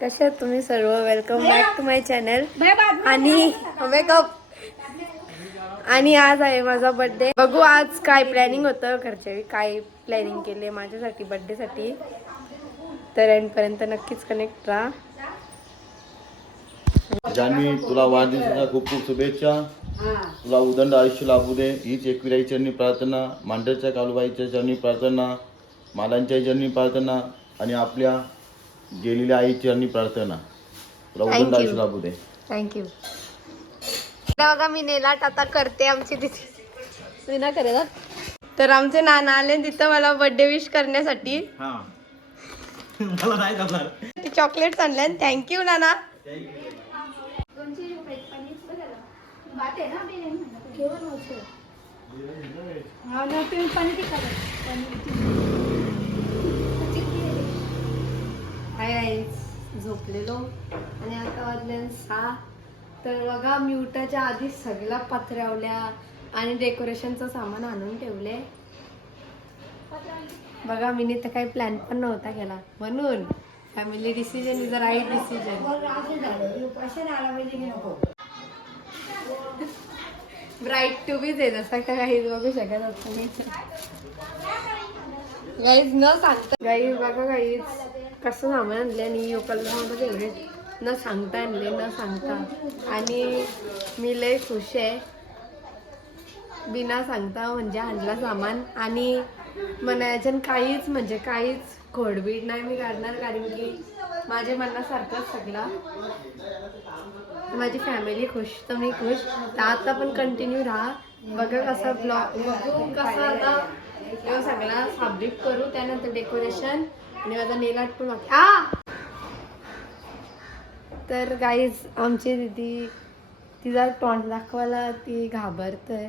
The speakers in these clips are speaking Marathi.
कसे आहात तुम्ही सर्व? Welcome back to my channel. आणि मेकअप आणि आज आहे माझा बर्थडे. बघू आज काय प्लॅनिंग होतं घरचे, काय प्लॅनिंग केले माझ्यासाठी बर्थडेसाठी, तर एंडपर्यंत नक्कीच कनेक्ट राहा. जान्हवी, तुला वाढदिवसाच्या खूप खूप शुभेच्छा. तुला उदंड आयुष्य लाभू दे हीच एकविराई चरणी प्रार्थना, मांडरच्या कालूबाईच्या चरणी प्रार्थना, मालांच्या चरणी प्रार्थना आणि आपल्या गेलेल्या आई चरणी प्रार्थना. तुला उदंड आयुष्य लाभू दे. थँक्यू. बघा मी नेलाट आता करते आमची तिथे विना करेल. तर आमचे नाना आले तिथं मला बर्थडे विश करण्यासाठी. मला नाही जमणार. चॉकलेट्स आणले. थँक्यू नाना. झोपलेलो आणि आता वाजले 6. तर बघा मी उठायच्या आधी सगळ्या पत्र्यावल्या आणि डेकोरेशनचं सामान आणून ठेवले. बघा मी तर काही प्लॅन पण नव्हता केला, म्हणून family decision is a right decision. Bright to be they जसं का काही बघू शकत असतो गाईज न सांगता. गाईज बघा गाईज कसं सामान आणले आणि कलर फेवरेट न सांगता आणले, न सांगता. आणि मी लय खुश आहे बिना सांगता म्हणजे आणला सामान. आणि म्हणायचं काहीच म्हणजे काहीच खोडबीड नाही मी काढणार, कारण की माझ्या मनासारखंच सगळा. माझी फॅमिली खुश तर मी खुश. तर आता पण कंटिन्यू राहा. बघा कसा ब्लॉग बघू कसा आता तेव्हा सगळा साबरीक करू, त्यानंतर डेकोरेशन आणि माझा नेलाट पण तर गाईज आमची दीदी तिचा तोंड दाखवायला ती घाबरतंय,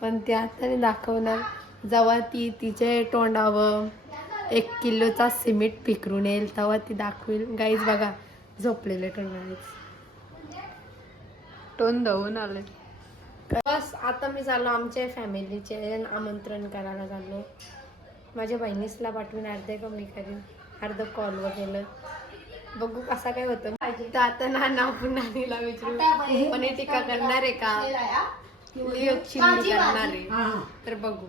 पण ती आता नाही दाखवणार. जेव्हा ती तिचे तोंडावर 1 किलोचा सिमेंट पिकरून येईल तेव्हा ती दाखवेल. गाईज बघा झोपलेले तोंड धुवून आले. बस आता मी चाललो आमच्या फॅमिलीचे आमंत्रण करायला चाललो. माझ्या बहिणीसला पाठवून अर्धे कमी करीन, अर्ध कॉलवर केलं. बघू कसा काय होतं. तर आता नाना आपण नानीला विचारू पण टीका करणार आहे का करणार आहे, तर बघू.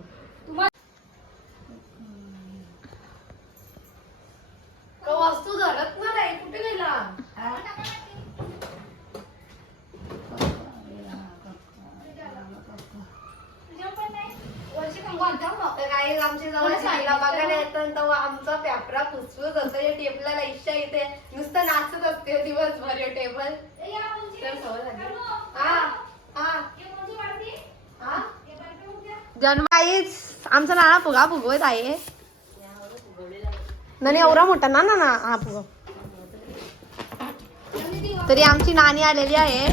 वस्तू धरत नाही कुठे गेला. आमच्या जवळ बघायला येतं तेव्हा आमचा पेपरा फुसफुस होतं. या टेबलाला इच्छा इथे नुसतं नाचत असते दिवसभर या टेबल. जन्माईच आमचा नाना फुगा फुगवत आहे. नानी एवढा मोठा ना ना ना हा फुगा. तरी आमची नानी आलेली आहे.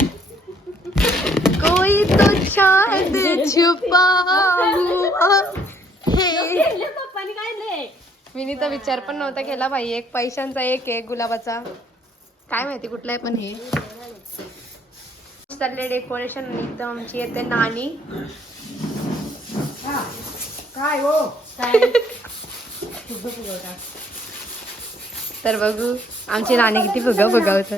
कोई तो चांद छुपा हुआ है. मी तर विचार पण नव्हता केला भाई. एक पैशांचा एक आहे गुलाबाचा, काय माहिती कुठला आहे, पण हे चालले डेकोरेशन. एकदम आमची येते नानी. काय हो तर बघू आमची नानी किती फुगा फुगावत.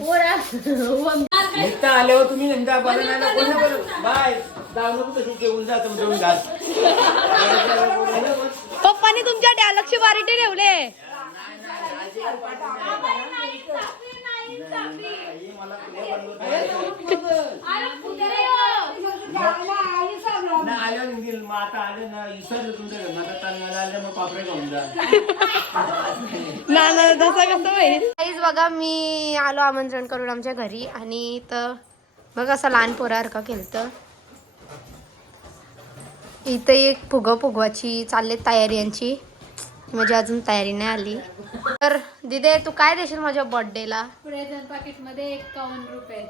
आल्यावर तुम्ही नेमका बाय पप्पानी तुमच्या लक्ष बारीटे ठेवले. ना तसं कसं होईल. बघा मी आलो आमंत्रण करून आमच्या घरी आणि तर बघ असं लहान पोरासारखं केलं. इथं एक फुगवाची चालले तयारी यांची, म्हणजे अजून तयारी नाही आली. तर दिदे तू काय देशील माझ्या बर्थडेला? प्रेझेंट पाकिट मध्ये 51 रुपये.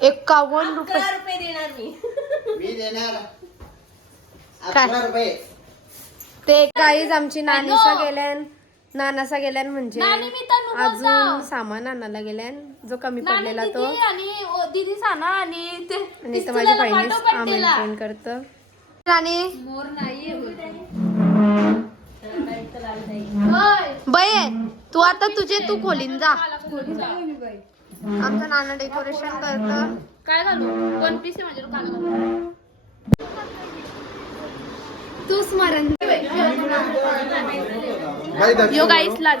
51 रुपये देणार मी देणार काय ते. काहीच आमची नानीसा गेल्यान नानासा गेल्यान म्हणजे अजून सामान आणायला गेल्यान जो कमी पडलेला तो. आणि दीदी साना आणि तर माझ्या बहिणीस आमंत्रण करतं. आणि मोर नाही बये तू आता तुझे तू खोलीन जा. आमचं नाना डेकोरेशन करतं. काय घालू 1 पीस आहे माझ्याकडे काला घालू. तू स्मरण यो गाईस लाड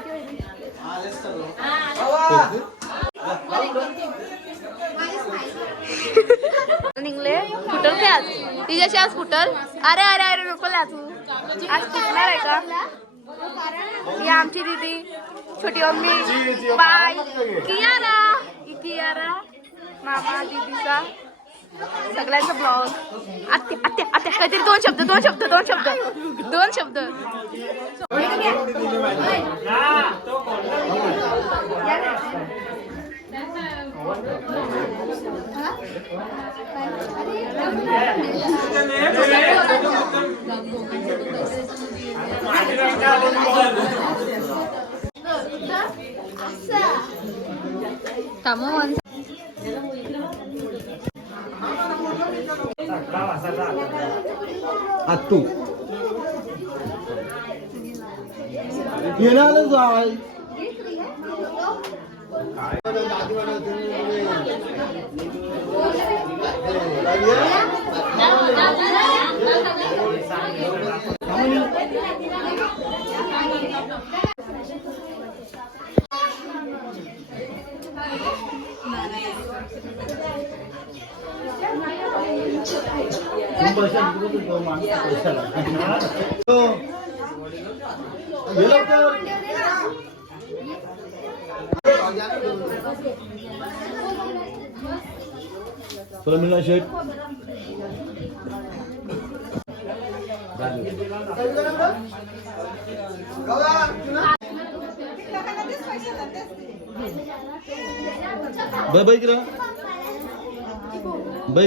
निघले फुटल काय आज तिच्याशी आज फुटल. अरे अरे अरे नको ल्या तू आज फुटणार आहे का. ही आमची दीदी छोटी मम्मी बाय कियारा मामा दीदीचा सगळ्यांचा ब्लॉग. आत्या आत्या आत्या काहीतरी दोन शब्द तू येणार जाय मिळणार शेट बैक रा बघ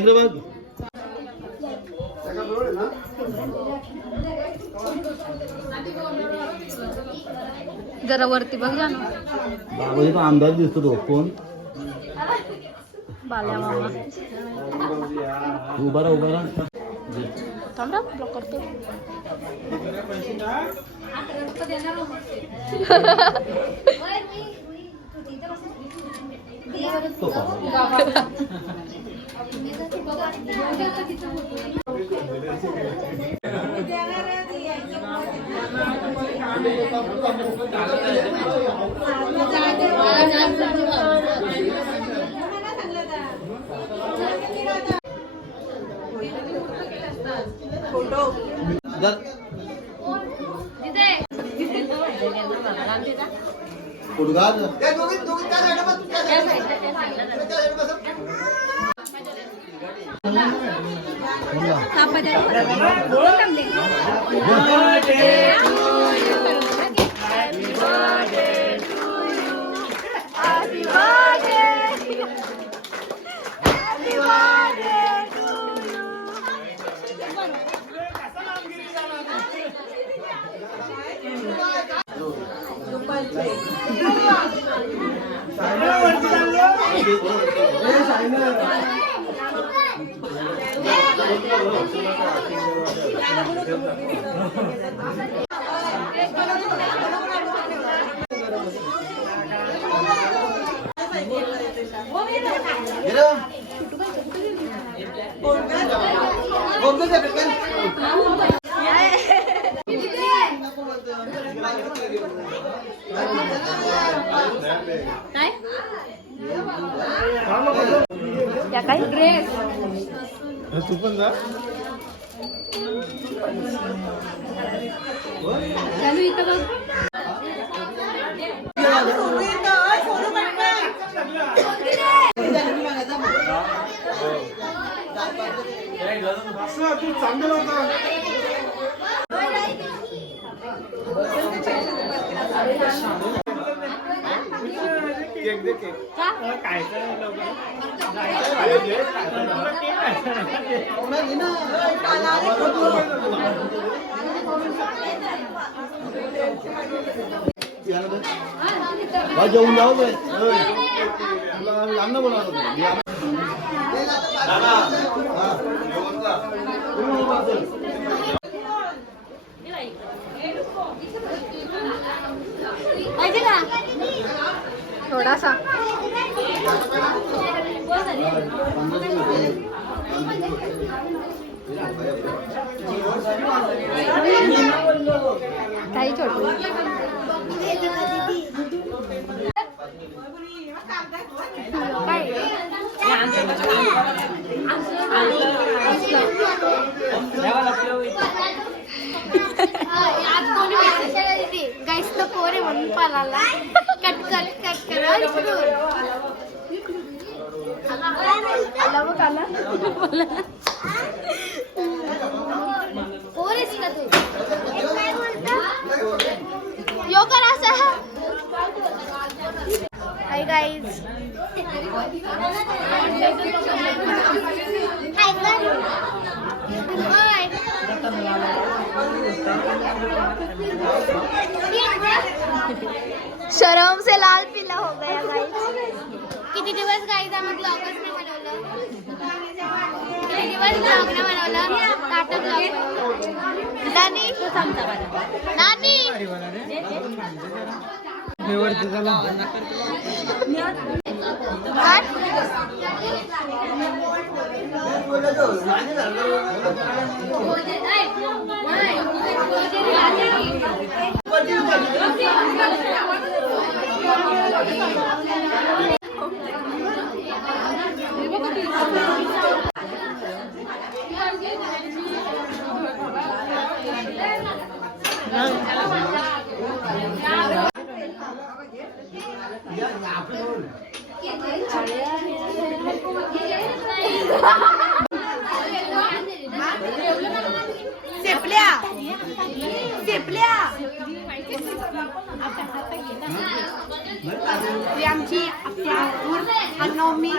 जरा वरती बघ जा ना. बाबाचा अंदाज दिसतो तो कोण बाल्या मामा उभा राहा थांब ना ब्लॉक करतो. या काय ड्रेस तू पण जा चालू इथं बघ. तू चांगलं होता जेवून जाऊ तुला बोला पाहिजे का थोडासा काही छोटू गाईस तो पोरे म्हणून पालाला कट करा आला बघ आला पोरेस का तू काय बोलता यो करा असं हाय गाईज शर्म से लाल पीला हो गया गाइस. किती दिवस गाईज आम्ही ब्लॉगच नाही बनवलं किती दिवस ब्लॉग नाही बनवलं आता ब्लॉग नानी नानी आमची नवमी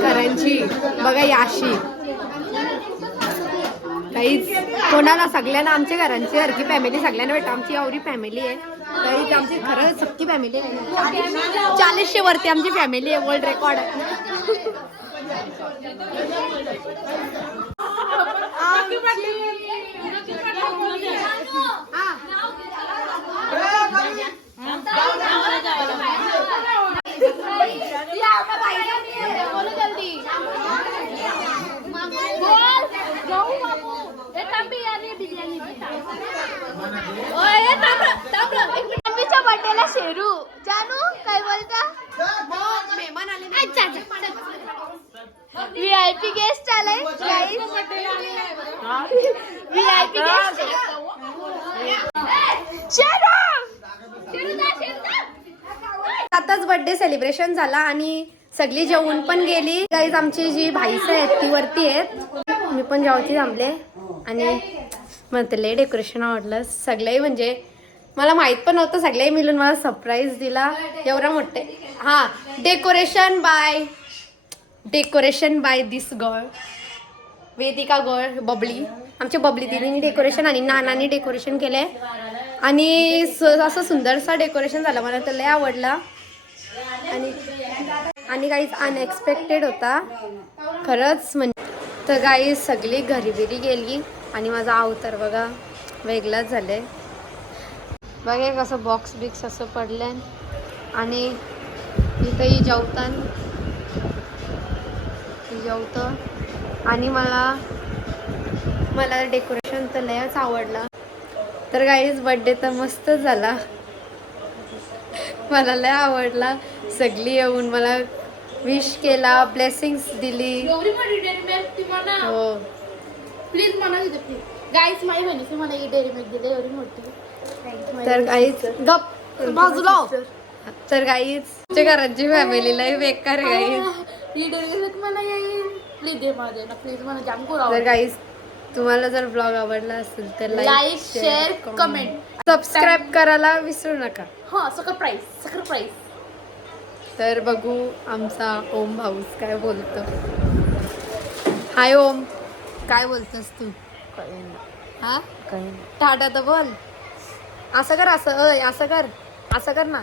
घरांची बघा याशी काहीच कोणाला सगळ्यांना आमच्या घरांची हरकी फॅमिली सगळ्यांना भेटत आमची एवढी फॅमिली आहे काहीच आमची खरं सक्की फॅमिली आहे 40 वरती आमची फॅमिली आहे वर्ल्ड रेकॉर्ड बर्थडेला शेरू जानू काय बोलता मेहमान आले VIP गेस्ट आलाय गाईस VIP गेस्ट आताच बर्थडे सेलिब्रेशन झाला आणि सगळी जेवून पण गेली गाईज आमची जी भाईस आहेत ती वरती आहेत मी पण जेवती थांबले आणि म्हणते डेकोरेशन आवडलं सगळंही म्हणजे मला माहित पण नव्हतं सगळ्याही मिळून मला सरप्राईज दिला एवढा मोठे हा decoration by this girl Vedika girl Babli आमच्या बबली दिदीने डेकोरेशन आणि नानाने डेकोरेशन केलंय आणि असं सुंदरसा डेकोरेशन झालं मला तर लय आवडला आणि काहीच अनएक्सपेक्टेड होता खरंच म्हणजे तर काही सगळी घरी बिरी गेली आणि माझा अवतार बघा वेगळाच झाले बघा कसं बॉक्स बिक्स असं पडलं आणि इथंही जेवतं आणि मला डेकोरेशन तर लयच आवडलं तर गाईज बर्थडे तर मस्तच झाला मला लय आवडला सगळी येऊन मला विश केला ब्लेसिंग्स दिली हो प्लीज मला गाईस माझी बहिणीची मला ही डेअरी मिल्क दिली एवढी मोठी तर गाईच गप बाजूला तर गाईच आमच्या घराची फॅमिलीला बेकार गाईज ही डेअरी मिल्क मला येईल प्लीज दे मला दे ना प्लीज मला जाम करू तर गाईज तुम्हाला जर ब्लॉग आवडला असेल तर लाईक शेअर कमेंट सबस्क्राईब करायला विसरू नका हा सरप्राईज तर बघू आमचा ओम भाऊस काय बोलतो हाय ओम काय बोलतोस तू हा टाटा तर बोल असं कर असं कर ना